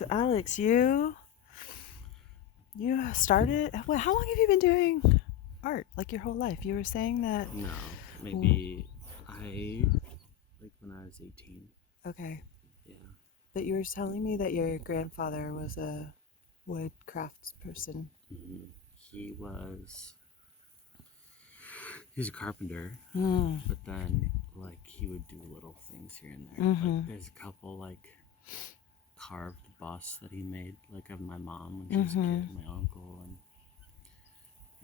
So Alex, you started. How long have you been doing art? Like your whole life? You were saying that. No, maybe like when I was 18. Okay. Yeah. But you were telling me that your grandfather was a wood crafts person. hmm He was a carpenter, Mm. but then like he would do little things here and there. Mm-hmm. Like there's a couple like carved busts that he made, like of my mom when she was a kid, and my uncle, and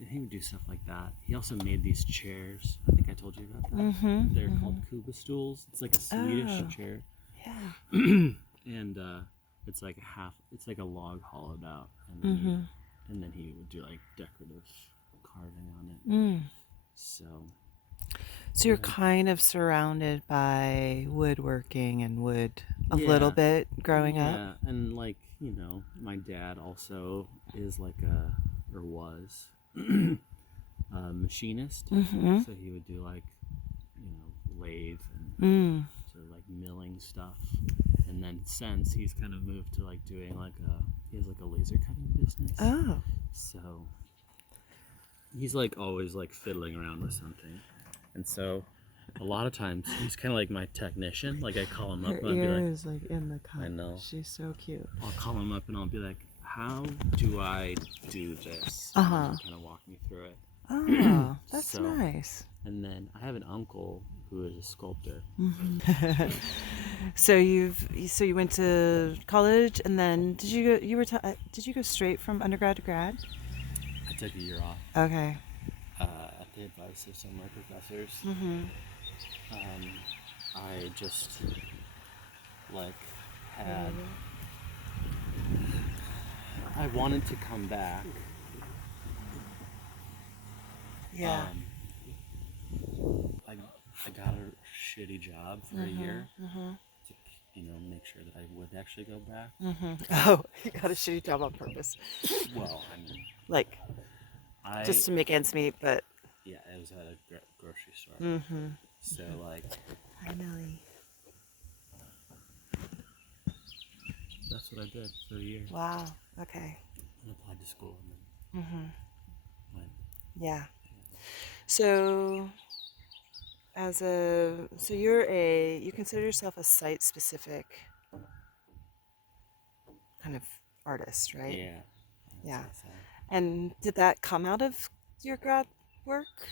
he would do stuff like that. He also made these chairs. I think I told you about that. They're called Kuba stools. It's like a Swedish chair. Yeah. And it's like it's like a log hollowed out, and then he would do like decorative carving on it. So you're kind of surrounded by woodworking and wood a little bit growing up. Yeah, and like, my dad also is like was a machinist. So he would do like, lathe and sort of like milling stuff. And then since he's kind of moved to like doing he has like a laser cutting business. Oh. So he's like always like fiddling around with something. And so a lot of times he's kind of like my technician. Like I call him up and I'll be like, is like in the cup. I know. She's so cute. I'll call him up and I'll be like, how do I do this? Uh-huh. And he'll kind of walk me through it. Oh, that's nice. And then I have an uncle who is a sculptor. So you went to college, and then did you go straight from undergrad to grad? I took a year off. Okay. At the advice of some of my professors. I just I wanted to come back. Yeah. I got a shitty job for a year to make sure that I would actually go back. Oh, you got a shitty job on purpose. Well, I mean, like just to make ends meet, but yeah, it was at a grocery store. So like, hi Millie. That's what I did for a year. Wow. Okay. I applied to school and then went. Yeah. So you consider yourself a site-specific kind of artist, right? Yeah. Yeah. So. And did that come out of your grad work?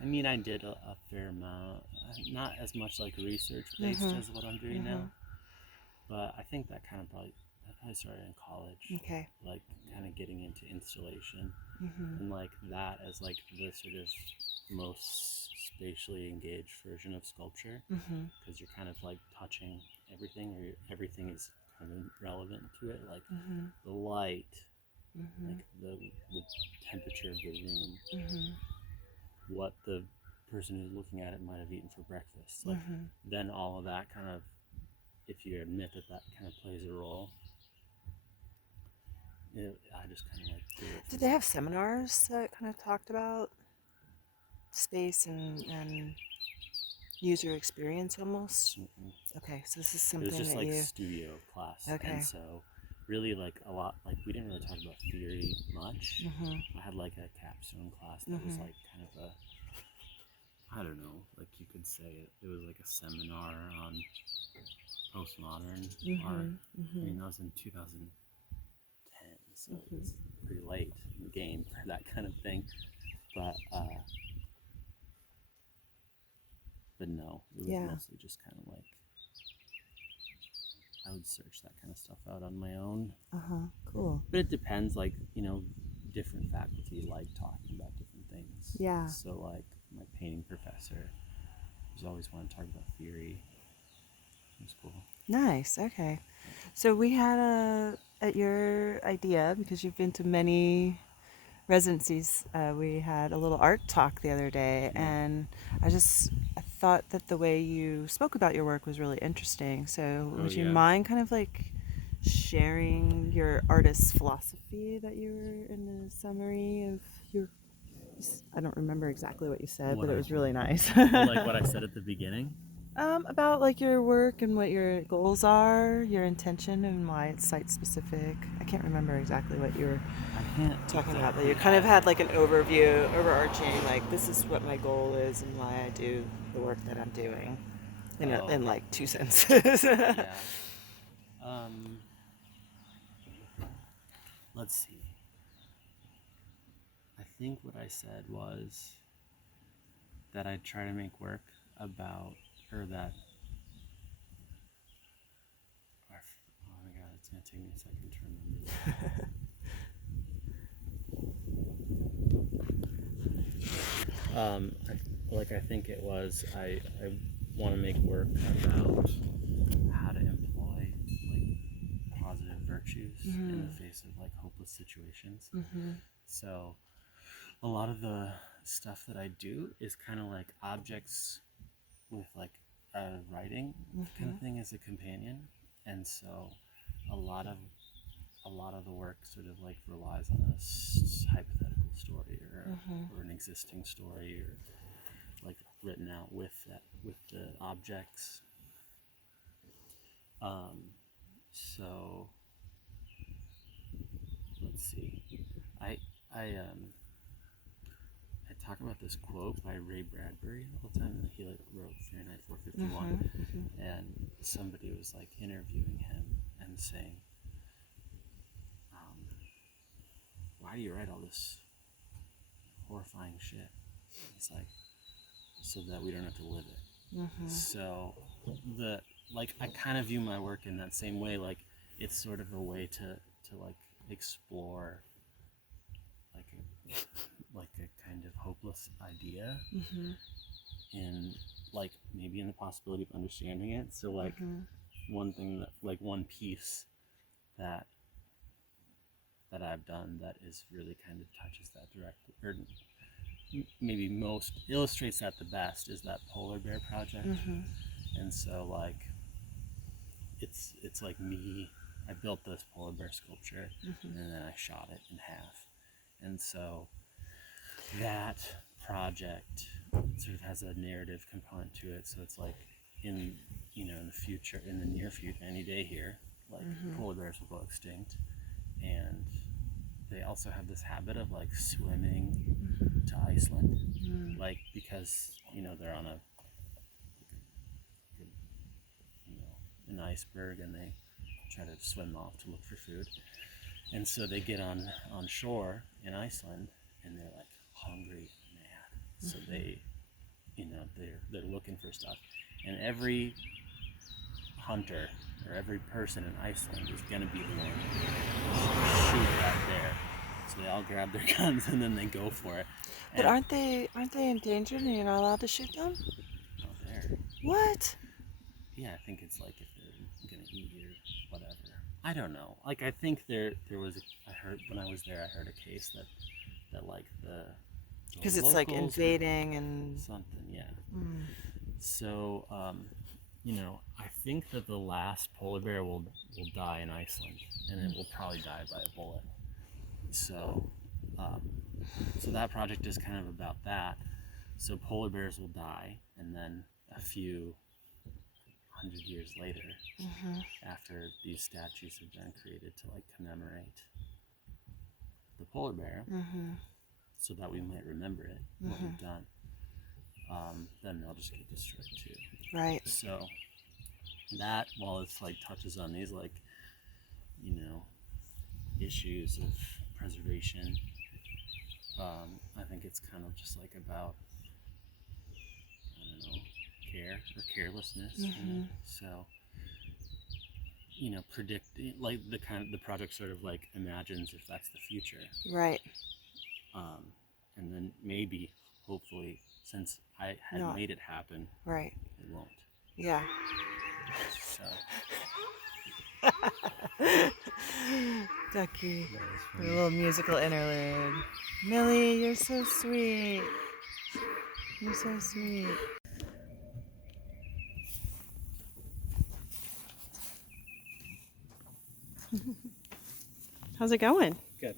I mean, I did a fair amount, not as much like research based as what I'm doing now, but I think that probably started in college. Okay. Like kind of getting into installation and like that as like the sort of most spatially engaged version of sculpture, because you're kind of like touching everything, or everything is kind of relevant to it, like the light, like the temperature of the room, what the person who's looking at it might have eaten for breakfast. Like then all of that kind of, if you admit that kind of plays a role, I just kind of like do it. Did they have seminars that kind of talked about space and user experience almost? Okay, so this is something it was just that like studio class. Okay. And so really like a lot, like we didn't really talk about theory much. I had like a capstone class that was like kind of I don't know, like you could say it was like a seminar on postmodern art. I mean, that was in 2010, so it was pretty late in the game for that kind of thing. But no, it was mostly just kind of like I would search that kind of stuff out on my own. Cool. But it depends, like, different faculty like talking about different things. Yeah. So like my painting professor was always wanting to talk about theory. It was cool. Nice. Okay. So we had at your idea, because you've been to many residencies, we had a little art talk the other day, and I thought that the way you spoke about your work was really interesting. So would you mind kind of like sharing your artist's philosophy that you were in the summary of your... I don't remember exactly what you said, but it was really nice. Like what I said at the beginning? About like your work and what your goals are, your intention, and why it's site specific. I can't remember exactly what you were talking about, but you kind of had like an overview, overarching, like this is what my goal is and why I do the work that I'm doing, in like 2 sentences. Yeah. Um, let's see. I think what I said was that I'd try to make work about, or that, oh my god, it's gonna take me a second to remember. I think it was, I want to make work about how to employ like positive virtues in the face of like hopeless situations. So a lot of the stuff that I do is kind of like objects with like a writing kind of thing as a companion, and so a lot of the work sort of like relies on a hypothetical story or an existing story, or like written out with the objects. So let's see. I I talk about this quote by Ray Bradbury all the time. He like wrote Fahrenheit 451, and somebody was like interviewing him and saying, "Why do you write all this horrifying shit?" He's like, "So that we don't have to live it." So I kind of view my work in that same way. Like it's sort of a way to like explore like a kind of hopeless idea, in like maybe in the possibility of understanding it. So like one thing that like one piece that I've done that is really kind of touches that directly, or maybe most illustrates that the best, is that polar bear project. And so like it's like me, I built this polar bear sculpture and then I shot it in half, and so that project sort of has a narrative component to it. So it's like in the future, in the near future, any day here, like polar bears will go extinct, and they also have this habit of like swimming to Iceland, like because they're on an iceberg, and they try to swim off to look for food, and so they get on shore in Iceland, and they're like hungry and mad, so they they're looking for stuff, and every hunter or every person in Iceland is gonna be the one to shoot that bear. So they all grab their guns and then they go for it. But aren't they endangered and you're not allowed to shoot them? Oh, there. What? Yeah, I think it's like if they're gonna eat you or whatever. I don't know. Like I think there was I heard when I was there, I heard a case that like the because it's like invading and something, yeah. So I think that the last polar bear will die in Iceland, and it will probably die by a bullet. So so that project is kind of about that. So polar bears will die, and then a few 100 years later, after these statues have been created to like commemorate the polar bear, so that we might remember it, what we've done, then they'll just get destroyed too. Right. So that, while it's like touches on these like issues of preservation, I think it's kind of just like about, I don't know, care or carelessness. So predict, like the project sort of like imagines if that's the future, Right. And then maybe, hopefully, since I had made it happen, right, it won't. Yeah. So Ducky, a little musical interlude. Millie, you're so sweet. You're so sweet. How's it going? good.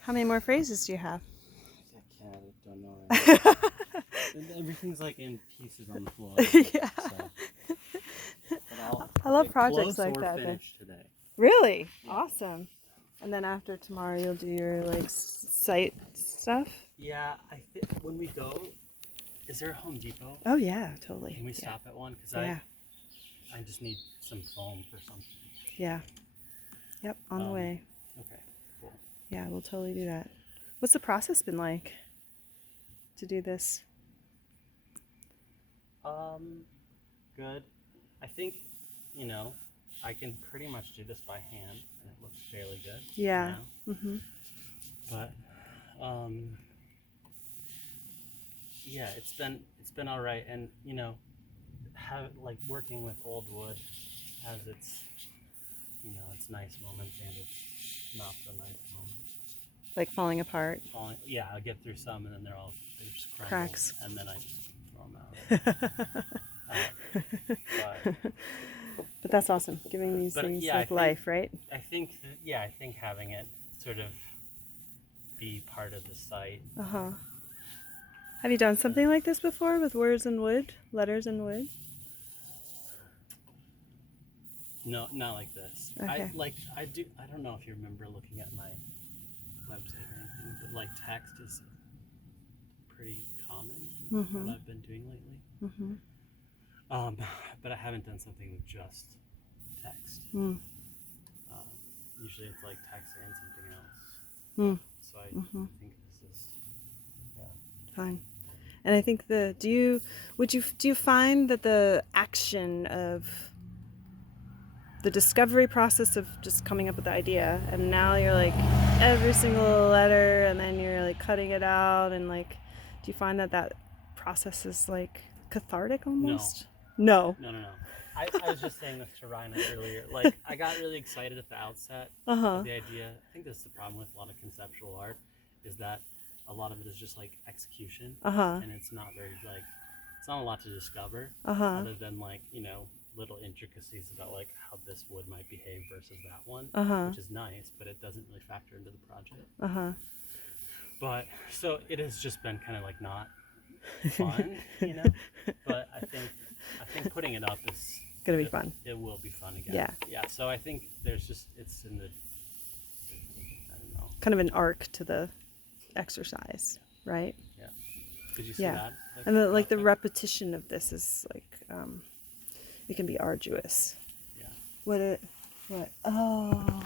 How many more phrases do you have? I don't know. Everything's like in pieces on the floor. Yeah. So. But I love get projects close like or that. finish today. Really? Yeah. Awesome. And then after tomorrow, you'll do your like site stuff? Yeah, I think when we go, is there a Home Depot? Oh yeah, totally. Can we stop at one? Because Yeah. I just need some foam for something. Yeah. Yep, on the way. Okay, cool. Yeah, we'll totally do that. What's the process been like to do this? Good. I think, you know, I can pretty much do this by hand, and it looks fairly good. Yeah. Now. Mm-hmm. But, yeah, it's been all right, and you know, working with old wood has its, you know, its nice moments and its not so nice moments. Like falling apart. Yeah, I get through some, and then they just crumble, Cracks. and then I just throw them out. But that's awesome, giving these things like life, right? I think having it sort of be part of the site. Uh-huh. Have you done something like this before with words and wood, letters and wood? No, not like this. Okay. I don't know if you remember looking at my website or anything, but like text is pretty common. Mm-hmm. What I've been doing lately. Mm-hmm. But I haven't done something with just text. Mm. Usually it's like text and something else. Mm. So I think this is fun. And I think do you find that the action of the discovery process of just coming up with the idea, and now you're like every single letter, and then you're like cutting it out, and like, do you find that process is like cathartic almost? No. No. I was just saying this to Ryan earlier. Like, I got really excited at the outset of the idea. I think that's the problem with a lot of conceptual art, is that a lot of it is just like execution, and it's not very like, it's not a lot to discover, other than like, you know, little intricacies about like how this wood might behave versus that one, which is nice, but it doesn't really factor into the project. But so it has just been kind of like not fun, you know. But I think putting it up is gonna be fun. It will be fun again. Yeah. So I think it's in the, I don't know, kind of an arc to the exercise, right? Yeah. Did you see that? Like, and the repetition of this is like, it can be arduous. Yeah. What? Oh.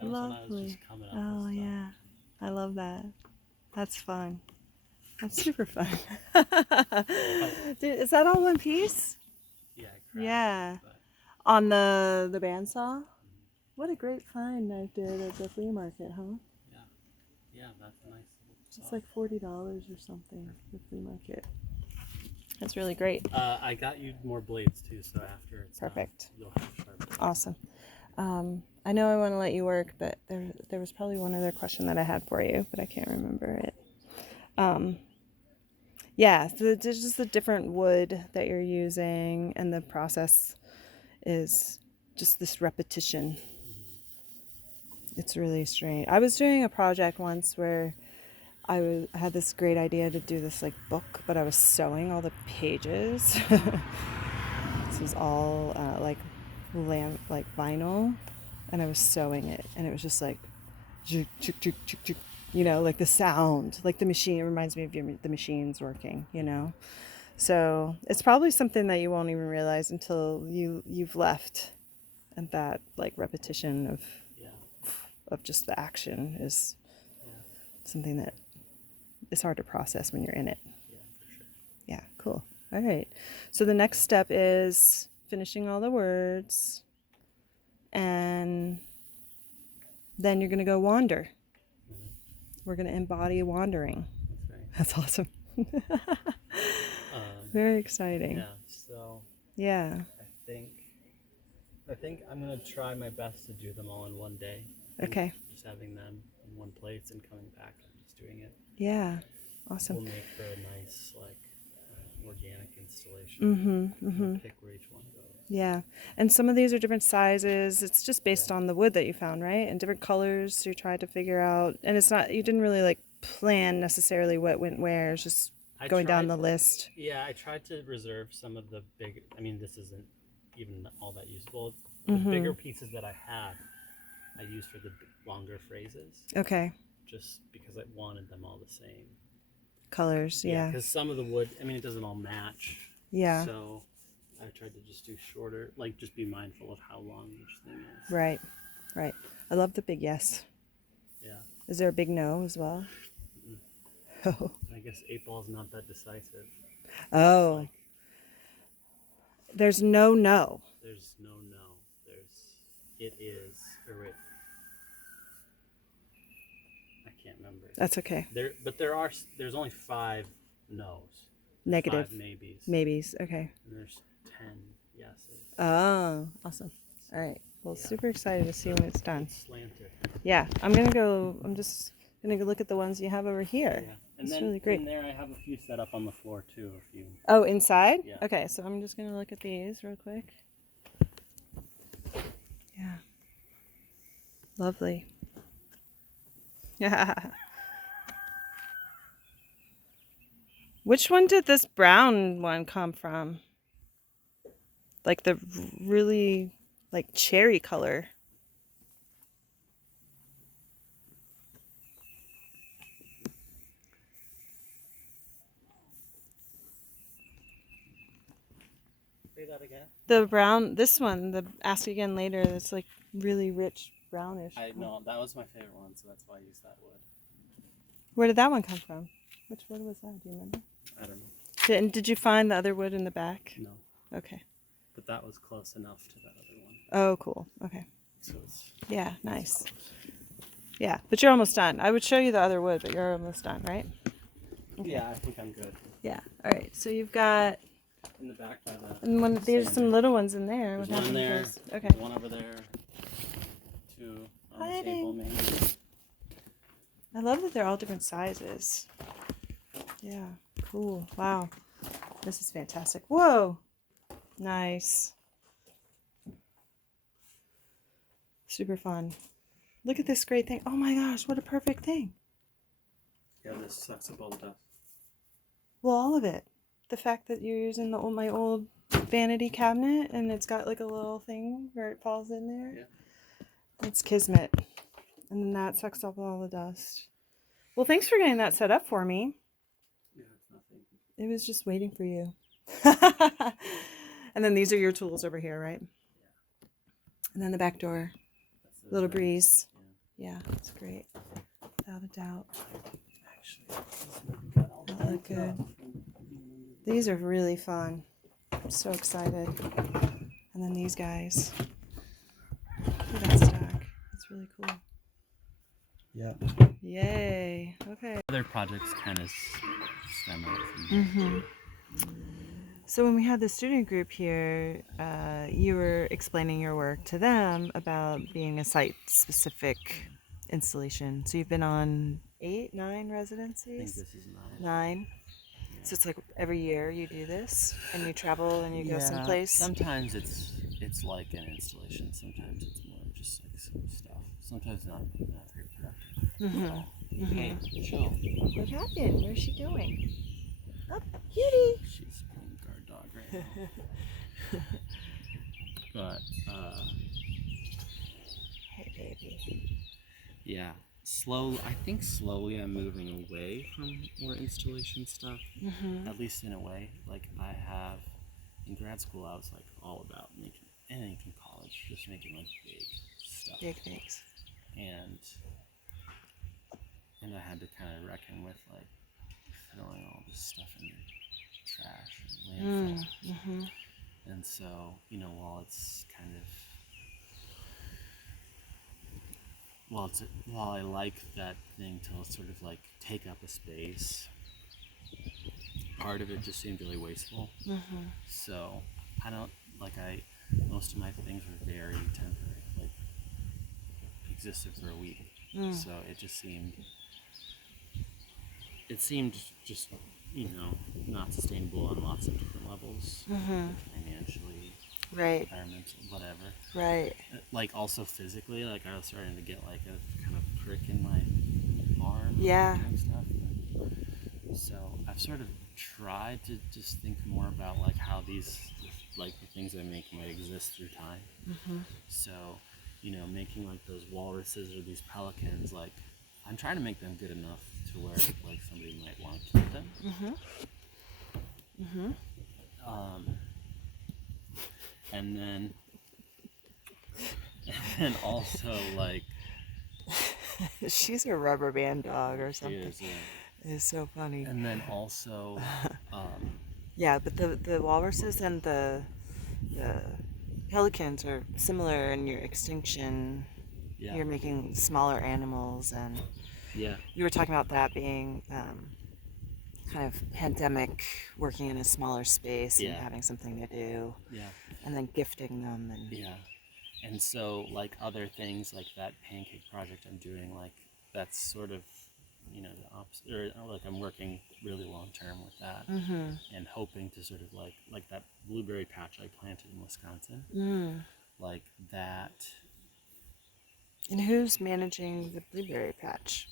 Lovely. Oh yeah, I love that. That's fun. That's super fun. Dude, is that all one piece? Yeah. Yeah. On the bandsaw? What a great find I did at the flea market, huh? Yeah, that's a nice little saw. It's like $40 or something at the flea market. That's really great. I got you more blades too, so after it's perfect. You'll have sharp blades. Awesome. I know I want to let you work, but there was probably one other question that I had for you, but I can't remember it. Yeah, so there's just the different wood that you're using, and the process is just this repetition. It's really strange. I was doing a project once where I had this great idea to do this like book, but I was sewing all the pages. This was all like vinyl, and I was sewing it, and it was just like, you know, like the sound, like the machine. It reminds me of the machines working, you know. So it's probably something that you won't even realize until you've left, and that like repetition of just the action is something that is hard to process when you're in it. Yeah, for sure. Yeah, cool. All right. So the next step is finishing all the words, and then you're going to go wander. We're going to embody wandering. That's right. That's awesome. Very exciting. Yeah, so yeah. I think I'm going to try my best to do them all in one day. Okay. Just having them in one place and coming back and just doing it. Yeah. Awesome. Will make for a nice, like, organic installation. I'll pick where each one goes. Yeah. And some of these are different sizes. It's just based on the wood that you found, right? And different colors you tried to figure out. And it's not, you didn't really like plan necessarily what went where. It's just going down the list. Yeah, I tried to reserve some of the big. I mean, this isn't even all that useful. The bigger pieces that I have, I used for the longer phrases. Okay. Just because I wanted them all the same colors. Yeah. Because some of the wood, I mean, it doesn't all match. Yeah. So I tried to just do shorter, like just be mindful of how long each thing is. Right. Right. I love the big yes. Yeah. Is there a big no as well? Oh. I guess 8-ball's not that decisive. Oh. Like, there's no no. There's no no. There's it is or it. I can't remember. That's okay. There's only 5 no's. Negative. 5 maybes. Maybes. Okay. And there's 10 yeses. Oh, awesome. All right. Well, super excited to see when it's done. It's slanted. Yeah, I'm just gonna go look at the ones you have over here. Yeah. And it's then really great. In there I have a few set up on the floor too. A few. Oh, inside? Yeah. Okay, so I'm just gonna look at these real quick. Yeah. Lovely. Yeah. Which one did this brown one come from? Like the really like cherry color. Say that again. The brown, this one, the Ask Again Later, that's like really rich brownish. I know, that was my favorite one, so that's why I used that wood. Where did that one come from? Which wood was that? Do you remember? I don't know. Did you find the other wood in the back? No. Okay. But that was close enough to that other one. Oh, cool. Okay. So it's yeah, nice. Yeah, but you're almost done. I would show you the other wood, but you're almost done, right? Okay. Yeah, I think I'm good. Yeah. All right. So you've got in the back by the. And one, there's some little ones in there. There's one there. Okay. One over there. 2 on the table, maybe. I love that they're all different sizes. Yeah. Cool. Wow. This is fantastic. Whoa. Nice. Super fun. Look at this great thing. Oh my gosh, what a perfect thing. Yeah, this sucks up all the dust. Well, all of it. The fact that you're using my old vanity cabinet and it's got like a little thing where it falls in there. Yeah. It's kismet. And then that sucks up all the dust. Well, thanks for getting that set up for me. Yeah, it's nothing. It was just waiting for you. And then these are your tools over here, right? Yeah. And then the back door. Little breeze. Yeah, it's great. Without a doubt. That look good. These are really fun. I'm so excited. And then these guys. Look at that stack. It's really cool. Yeah. Yay. Okay. Other projects kind of stem out from So when we had the student group here, you were explaining your work to them about being a site-specific installation. So you've been on 8, 9 residencies? I think this is 9. 9. Yeah. So it's like every year you do this, and you travel and you go someplace? Sometimes it's like an installation. Sometimes it's more just like some stuff. Sometimes not very productive. Hey, chill. What happened? Where's she going? Up, cutie! She's being guard dog right now. But, hey, baby. Yeah. I think slowly I'm moving away from more installation stuff. At least in a way. Like I have, in grad school I was like all about making, and in college, just making like big stuff. Big things. And I had to kind of reckon with like throwing all this stuff in the trash and landfill. And so, while it's kind of, while I like that thing to sort of like take up a space, part of it just seemed really wasteful. So I don't most of my things were very temporary, like existed for a week. So it seemed just not sustainable on lots of different levels, financially, right, environmental, whatever. Right. Like also physically, like I was starting to get like a kind of prick in my arm. Yeah. And stuff. So I've sort of tried to just think more about like how these, like the things I make might exist through time. So, you know, making like those walruses or these pelicans, like I'm trying to make them good enough to where like somebody might want to keep them. And then also like She's a rubber band dog or she something. is, It's so funny. and then also Yeah, but the walruses and the pelicans are similar in your extinction. yeah, You're making smaller animals, and yeah, you were talking about that being kind of pandemic, working in a smaller space and Yeah. having something to do, yeah, and then gifting them. And yeah. And so like other things like that pancake project I'm doing, like that's sort of, you know, the opposite, or like I'm working really long term with that and hoping to sort of like that blueberry patch I planted in Wisconsin, like that. And who's managing the blueberry patch?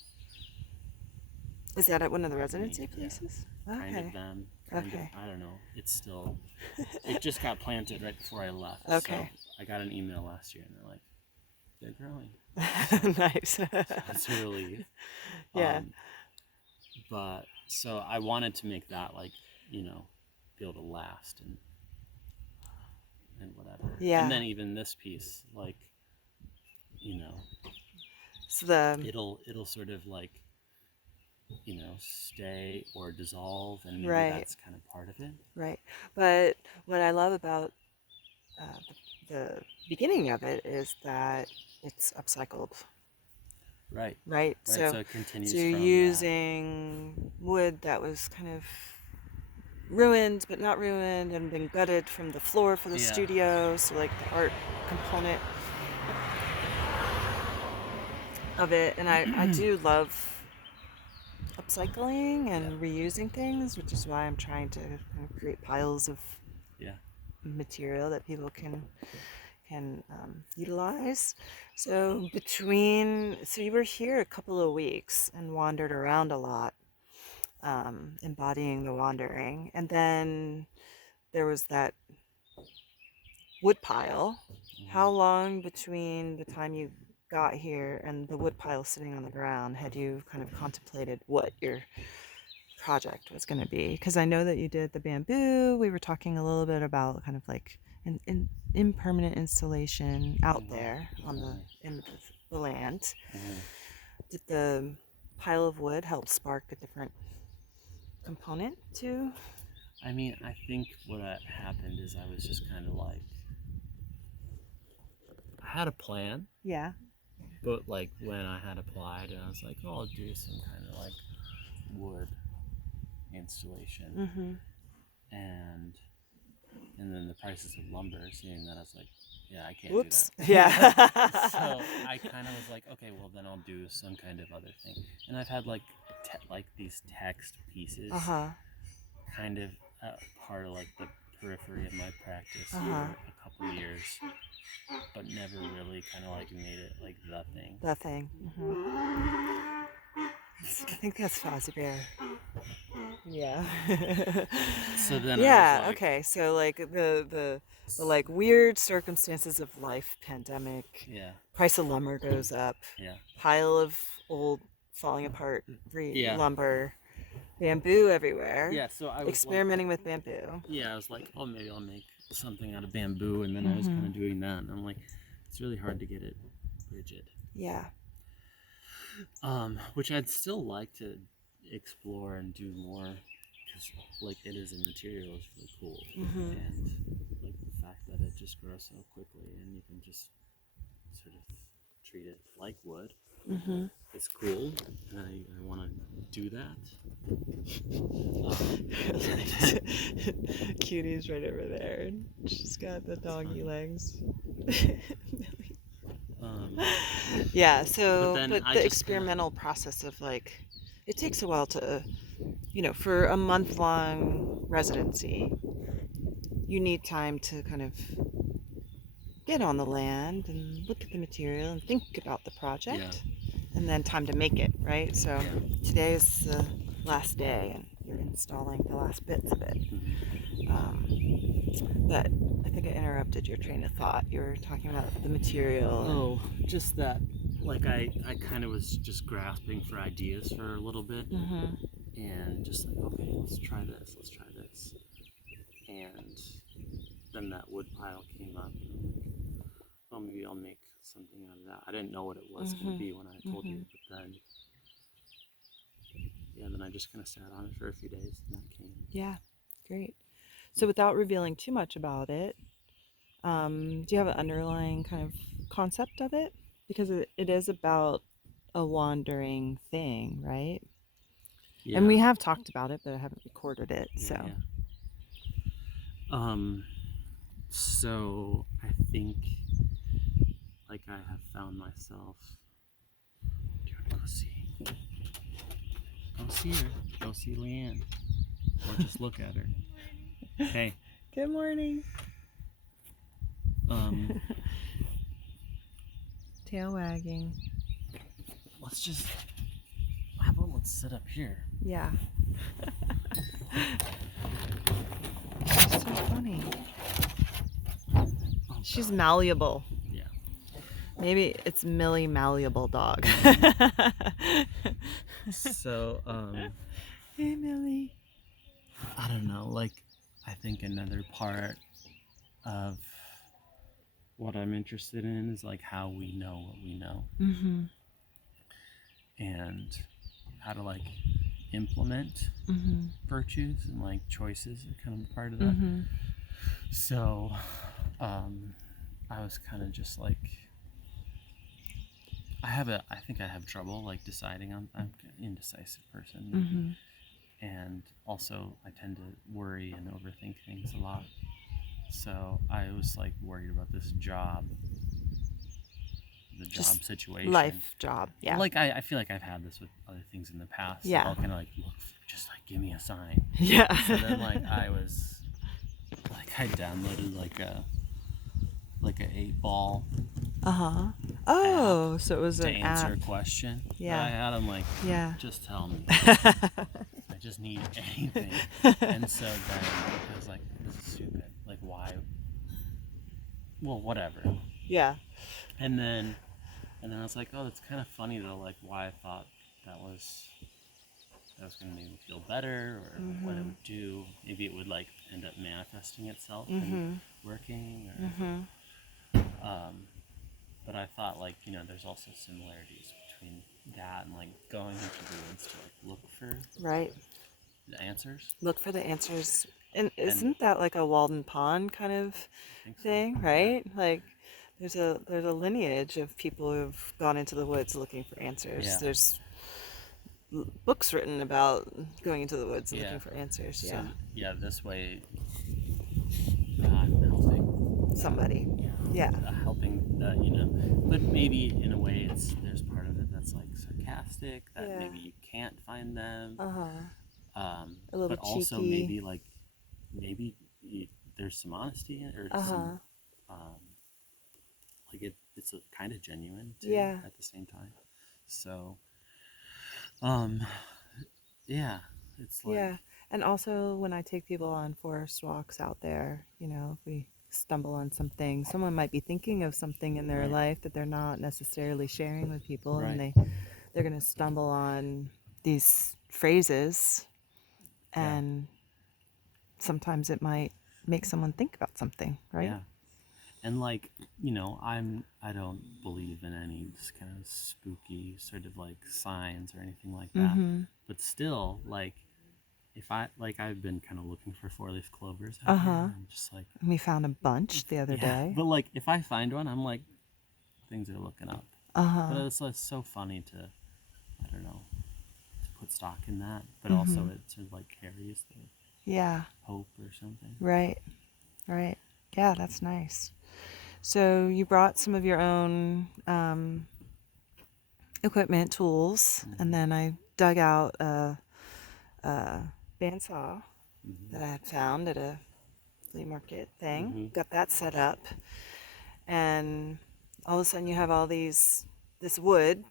Is that at one of the residency Yeah. places? Kind Okay. of them. Kind Okay. of, I don't know. It's still, it just got planted right before I left. Okay. So I got an email last year and they're like, they're growing. Nice. It's a relief. Yeah. But so I wanted to make that like, you know, be able to last and whatever. Yeah. And then even this piece, like, you know, So it'll sort of like, you know, stay or dissolve, and maybe Right. that's kind of part of it. Right. But what I love about the beginning of it is that it's upcycled. Right. Right. So it continues So you're from using wood that was kind of ruined, but not ruined, and been gutted from the floor for the Yeah. studio. So like the art component of it. And I do love upcycling and reusing things, which is why I'm trying to kind of create piles of material that people can utilize. So you were here a couple of weeks and wandered around a lot, embodying the wandering, and then there was that wood pile. How long between the time you got here and the wood pile sitting on the ground had you kind of contemplated what your project was going to be? Because I know that you did the bamboo. We were talking a little bit about kind of like an impermanent installation out there in the land. Did the pile of wood help spark a different component too? I mean, I think what happened is I was just kind of like, I had a plan. Yeah. But like when I had applied, and I was like, oh, I'll do some kind of like wood installation, and then the prices of lumber, seeing that, I was like, yeah, I can't do that. Yeah. So I kind of was like, okay, well then I'll do some kind of other thing. And I've had like like these text pieces, kind of part of like the periphery of my practice for a couple of years, but never really kind of like made it like the thing. The thing. I think that's Fozzie Bear. Yeah. So then yeah. I was like, Okay. So like the like weird circumstances of life, pandemic. yeah, Price of lumber goes up. yeah, Pile of old falling apart Yeah. lumber. Bamboo everywhere. yeah. So I was Experimenting with bamboo. like, yeah, I was like, oh, maybe I'll make something out of bamboo, and then I was kind of doing that, and I'm like, it's really hard to get it rigid. Yeah. Which I'd still like to explore and do more, because like it is a material is really cool, and like the fact that it just grows so quickly and you can just sort of treat it like wood. It's cool, and I want to do that. Cutie's right over there. She's got the doggy legs. Yeah, so but the experimental process of like, it takes a while to, for a month-long residency, you need time to kind of get on the land and look at the material and think about the project, and then time to make it, right? So today is the last day and you're installing the last bits of it. Mm-hmm. But I think I interrupted your train of thought. You were talking about the material. Oh, just that, like I kind of was just grasping for ideas for a little bit, and just like, okay, let's try this, and then that wood pile came up, and I'm like, well, maybe I'll make something out of that. I didn't know what it was going to be when I told you, but then, yeah, then I just kind of sat on it for a few days, and that came. Yeah, great. So without revealing too much about it, do you have an underlying kind of concept of it? Because it is about a wandering thing, right? Yeah. And we have talked about it, but I haven't recorded it. So. Yeah. So I think, like, I have found myself. Do you want to go see? Go see her. Go see Leanne. Or just look at her. Hey. Good morning. Tail wagging. How about let's sit up here? Yeah. She's so funny. Oh, She's God. malleable. Yeah. Maybe it's Millie Malleable Dog. So, Hey, Millie. I don't know, like, I think another part of what I'm interested in is, like, how we know what we know. And how to, like, implement virtues and, like, choices are kind of a part of that. So, I was kind of just, like, I think I have trouble, like, deciding on, I'm an indecisive person. And also I tend to worry and overthink things a lot. So I was, like, worried about this job, the Just job situation. Life job, yeah. Like, I feel like I've had this with other things in the past. Yeah. I'll kind of, like, look, just, like, give me a sign. Yeah. So then, like, I downloaded, like a 8-ball. Oh, so it was to an answer app. a question. Yeah. That I had. I'm like, Yeah. just tell me. I just need anything. And so then I was like, this is stupid. Like, why? Well, whatever. Yeah. And then I was like, oh, it's kind of funny though, like, why I thought that was going to make me feel better, or what it would do. Maybe it would, like, end up manifesting itself and working, or but I thought, like, there's also similarities between that and, like, going into the woods to, like, look for the answers. Look for the answers. And isn't that like a Walden Pond kind of thing, right? Yeah. Like there's a lineage of people who've gone into the woods looking for answers. Yeah. There's books written about going into the woods and looking for answers. So, yeah. This way I'm helping somebody. Yeah. Helping, but maybe in a way there's part of it that's, like, sarcastic, that maybe you can't find them. A little but cheeky. Also maybe, like, there's some honesty in it, or some, like, it's kind of genuine too, at the same time. So, it's like, yeah. And also when I take people on forest walks out there, if we stumble on something, someone might be thinking of something in their life that they're not necessarily sharing with people, and they're going to stumble on these phrases, and sometimes it might make someone think about something, right? Yeah. And, like, I don't believe in any just kind of spooky sort of, like, signs or anything like that. But still, like, if I've been kind of looking for 4-leaf clovers out here, and just, like, we found a bunch the other day. But, like, if I find one, I'm like, things are looking up. But it's so funny to, I don't know, to put stock in that. But also it sort of, like, carries the hope or something. Right. Yeah, that's nice. So you brought some of your own equipment, tools, and then I dug out a bandsaw that I had found at a flea market thing. Got that set up, and all of a sudden you have all this wood,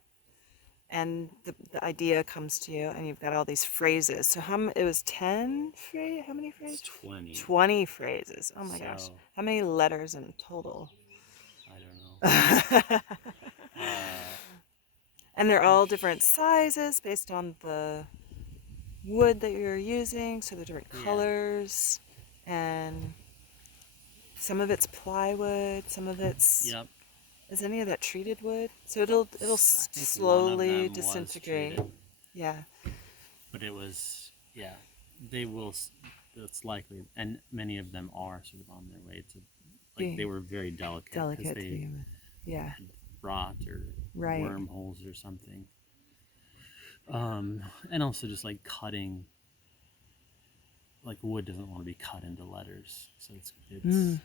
and the idea comes to you, and you've got all these phrases. So it was 10 phrase? How many phrases? It's 20. 20 phrases. Oh my gosh. So How many letters in total? I don't know. And they're all different sizes based on the wood that you're using, so they're different Yeah. colors, and some of it's plywood, some of it's Yep. is any of that treated wood? So it'll I think one of slowly them was disintegrate. treated, Yeah. but it was, yeah, they will. It's likely, and many of them are sort of on their way to, like, they were very delicate because Delicate to they begin with. Yeah. had rot or Right. wormholes or something. And also just like cutting, like wood doesn't want to be cut into letters, so it's because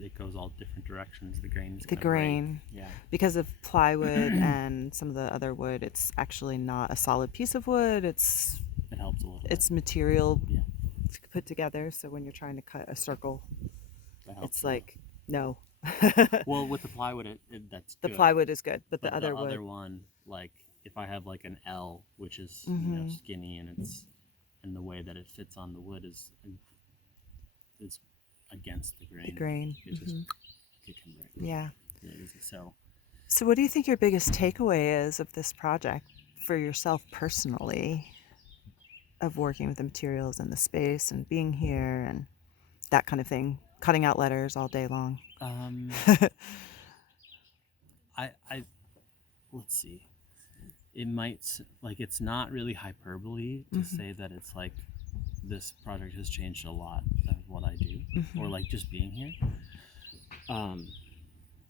it goes all different directions. The grain is The gonna grain. break. Yeah. Because of plywood and some of the other wood, it's actually not a solid piece of wood. It helps a little bit. It's material Yeah. put together. So when you're trying to cut a circle, That helps it's a lot. like no. Well, with the plywood, that's The good. plywood is good, but But the other wood. other one, like if I have like an L, which is skinny and and the way that it fits on the wood is against the grain. The grain. It just it can break. Yeah. Really easy. So what do you think your biggest takeaway is of this project for yourself personally, of working with the materials and the space and being here and that kind of thing, cutting out letters all day long? I let's see. It might like it's not really hyperbole to say that it's like this project has changed a lot of what I do, or like just being here.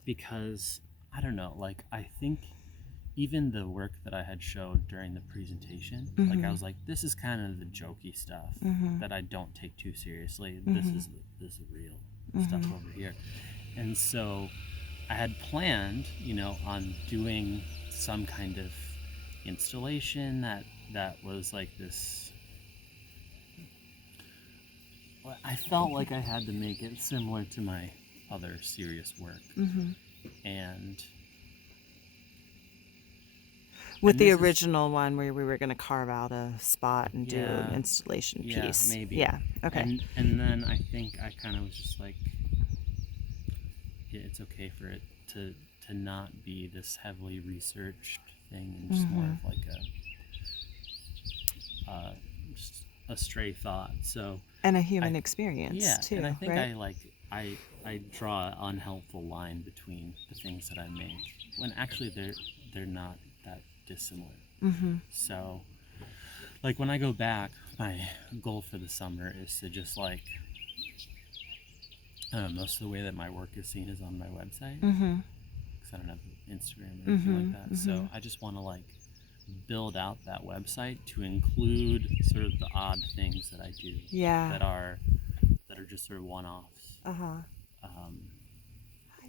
Because I don't know, like I think even the work that I had showed during the presentation, like I was like, this is kind of the jokey stuff that I don't take too seriously. This is real stuff over here. And so I had planned, on doing some kind of installation that was like this. I felt like I had to make it similar to my other serious work, and with the original one where we were going to carve out a spot and do an Yeah. installation Yeah, piece. maybe. Yeah. Okay. And then I think I kind of was just like, yeah, it's okay for it to not be this heavily researched thing, and just more of like just a stray thought. So And a human experience too. and I think right? I draw an unhelpful line between the things that I make when actually they're not that dissimilar. So like when I go back, my goal for the summer is to just like, I don't know, most of the way that my work is seen is on my website, because I don't have Instagram or anything like that. So I just want to like build out that website to include sort of the odd things that I do, that are just sort of one-offs. Hi,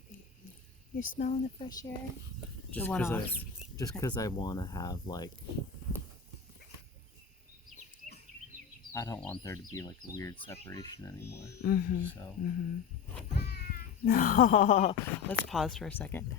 baby. You're smelling the fresh air. Just because I want to have like, I don't want there to be like a weird separation anymore. So No, let's pause for a second.